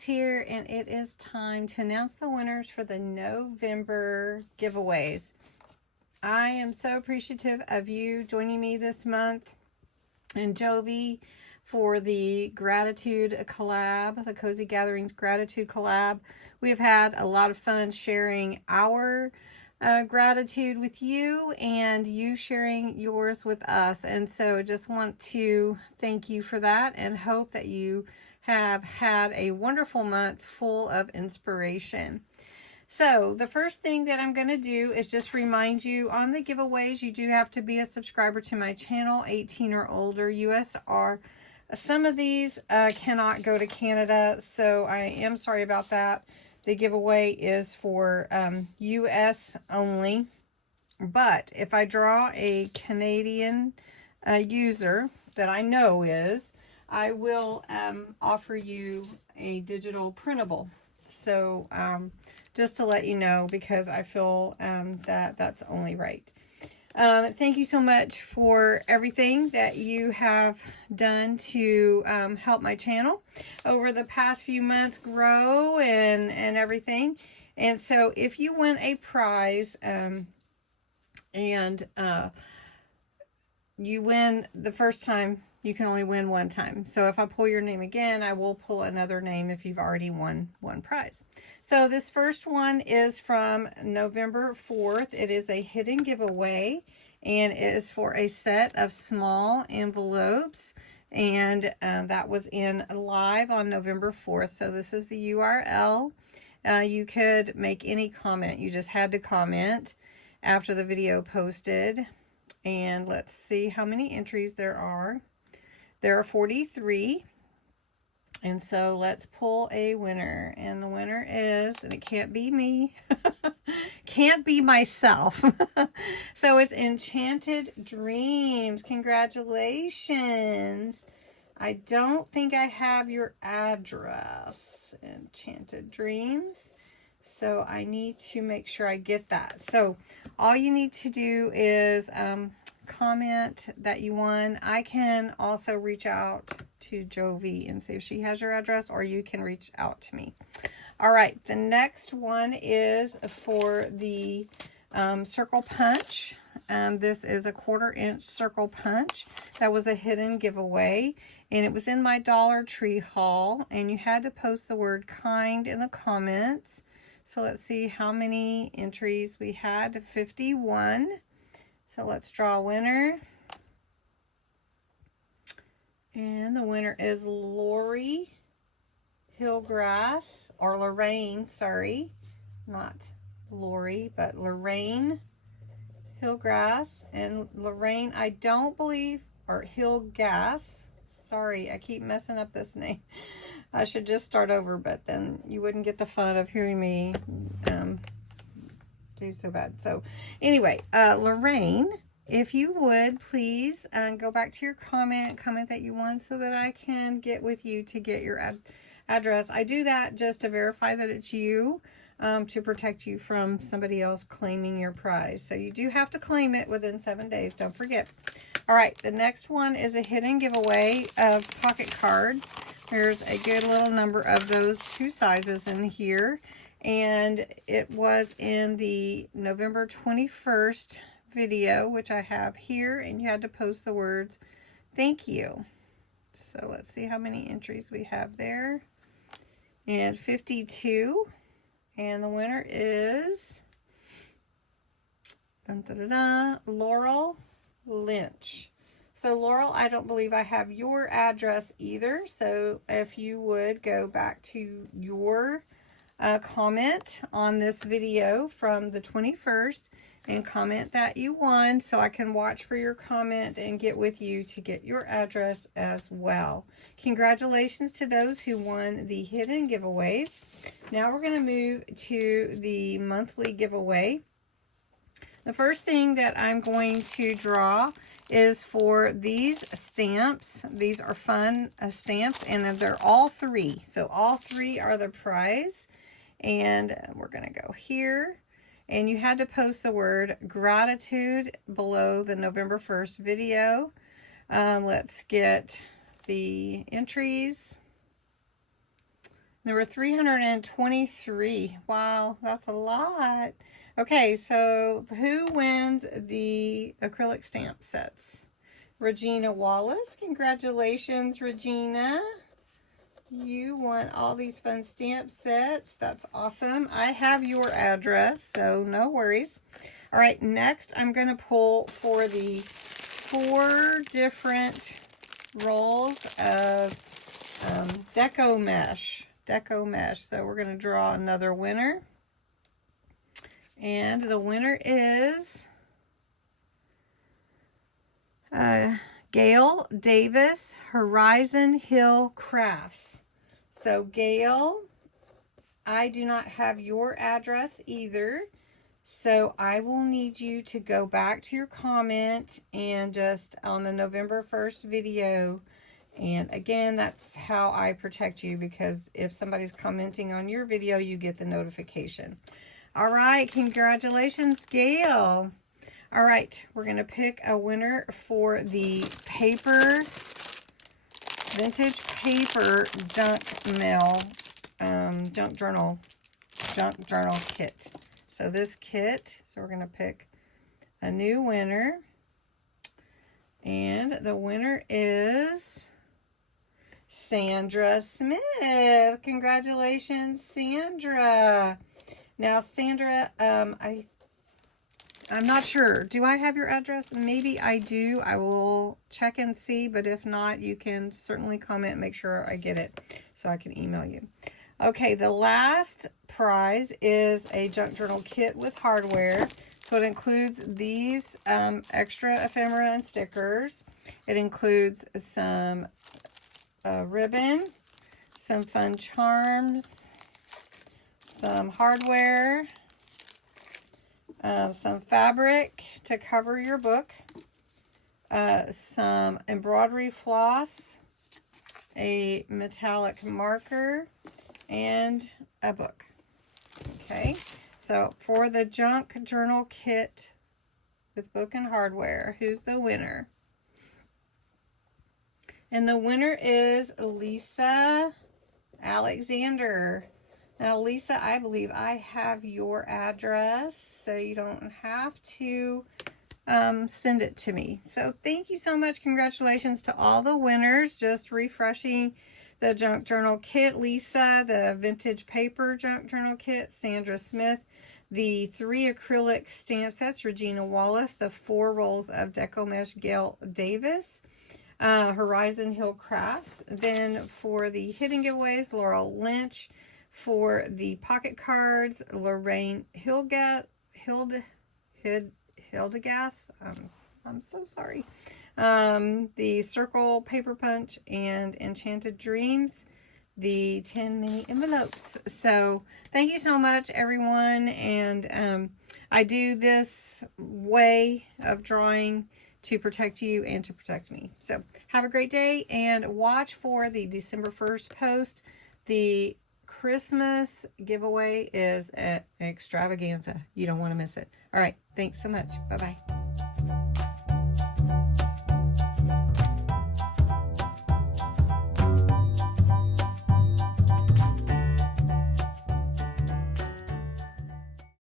CindyALewis here, and it is time to announce the winners for the November giveaways. I am so appreciative of you joining me this month, and Jovi for the gratitude collab, the Cozy Gatherings gratitude collab. We have had a lot of fun sharing our gratitude with you and you sharing yours with us. And so I just want to thank you for that and hope that you have had a wonderful month full of inspiration. So the first thing that I'm going to do is just remind you on the giveaways, you do have to be a subscriber to my channel, 18 or older, USR. Some of these cannot go to Canada, so I am sorry about that. The giveaway is for US only. But if I draw a Canadian user that I know is, I will offer you a digital printable. So just to let you know, because I feel that that's only right. Thank you so much for everything that you have done to help my channel over the past few months grow and everything. And so if you win a prize and you win the first time, you can only win one time. So if I pull your name again, I will pull another name if you've already won one prize. So this first one is from November 4th. It is a hidden giveaway, and it is for a set of small envelopes. And that was in live on November 4th. So this is the URL. You could make any comment. You just had to comment after the video posted. And let's see how many entries there are. There are 43. And so let's pull a winner. And the winner is, and it can't be me, can't be myself. So it's Enchanted Dreams. Congratulations. I don't think I have your address, Enchanted Dreams. So I need to make sure I get that. So all you need to do is comment that you won. I can also reach out to Jovi and see if she has your address, or you can reach out to me. All right, the next one is for the circle punch. This is a 1/4-inch circle punch. That was a hidden giveaway, and it was in my Dollar Tree haul, and you had to post the word kind in the comments. So let's see how many entries we had. 51. So let's draw a winner. And the winner is Lori Hillgrass, or Lorraine, sorry. Not Lori, but Lorraine Hillgrass. And Lorraine, I don't believe, or Hillgas. Sorry, I keep messing up this name. I should just start over, but then you wouldn't get the fun of hearing me do so bad. So anyway, Lorraine, if you would please go back to your comment that you won, so that I can get with you to get your address. I do that just to verify that it's you, to protect you from somebody else claiming your prize. So you do have to claim it within 7 days. Don't forget. All right, the next one is a hidden giveaway of pocket cards. There's a good little number of those 2 sizes in here. And it was in the November 21st video, which I have here. And you had to post the words, thank you. So let's see how many entries we have there. And 52. And the winner is Laurel Lynch. So Laurel, I don't believe I have your address either. So if you would go back to your comment on this video from the 21st and comment that you won, so I can watch for your comment and get with you to get your address as well. Congratulations to those who won the hidden giveaways. Now we're going to move to the monthly giveaway. The first thing that I'm going to draw is for these stamps. These are fun stamps, and they're all 3. So all 3 are the prize. And we're going to go here. And you had to post the word gratitude below the November 1st video. Let's get the entries. There were 323. Wow, that's a lot. Okay, so who wins the acrylic stamp sets? Regina Wallace. Congratulations, Regina. You won all these fun stamp sets. That's awesome. I have your address, so no worries. All right, next I'm going to pull for the 4 different rolls of Deco mesh. Deco mesh. So we're going to draw another winner. And the winner is Gail Davis, Horizon Hill Crafts. So Gail, I do not have your address either. So I will need you to go back to your comment and just on the November 1st video. And again, that's how I protect you, because if somebody's commenting on your video, you get the notification. All right, congratulations, Gail. All right, we're going to pick a winner for the paper, vintage paper junk mail, junk journal kit. So this kit, so we're going to pick a new winner. And the winner is Sandra Smith. Congratulations, Sandra. Now, Sandra, I'm not sure. Do I have your address? Maybe I do. I will check and see, but if not, you can certainly comment and make sure I get it so I can email you. Okay, the last prize is a junk journal kit with hardware. So it includes these extra ephemera and stickers. It includes some ribbon, some fun charms, some hardware, some fabric to cover your book, some embroidery floss, a metallic marker, and a book. Okay, so for the junk journal kit with book and hardware, who's the winner? And the winner is Lisa Alexander. Now, Lisa, I believe I have your address, so you don't have to send it to me. So thank you so much. Congratulations to all the winners. Just refreshing the junk journal kit, Lisa, the vintage paper junk journal kit, Sandra Smith, the 3 acrylic stamp sets, Regina Wallace, the 4 rolls of Deco Mesh, Gail Davis, Horizon Hill Crafts. Then for the hidden giveaways, Laurel Lynch. For the pocket cards, Lorraine Hildegast. I'm so sorry. The circle paper punch and Enchanted Dreams, the 10 mini envelopes. So thank you so much, everyone. And I do this way of drawing to protect you and to protect me. So have a great day, and watch for the December 1st post. The Christmas giveaway is an extravaganza. You don't want to miss it. All right. Thanks so much. Bye-bye.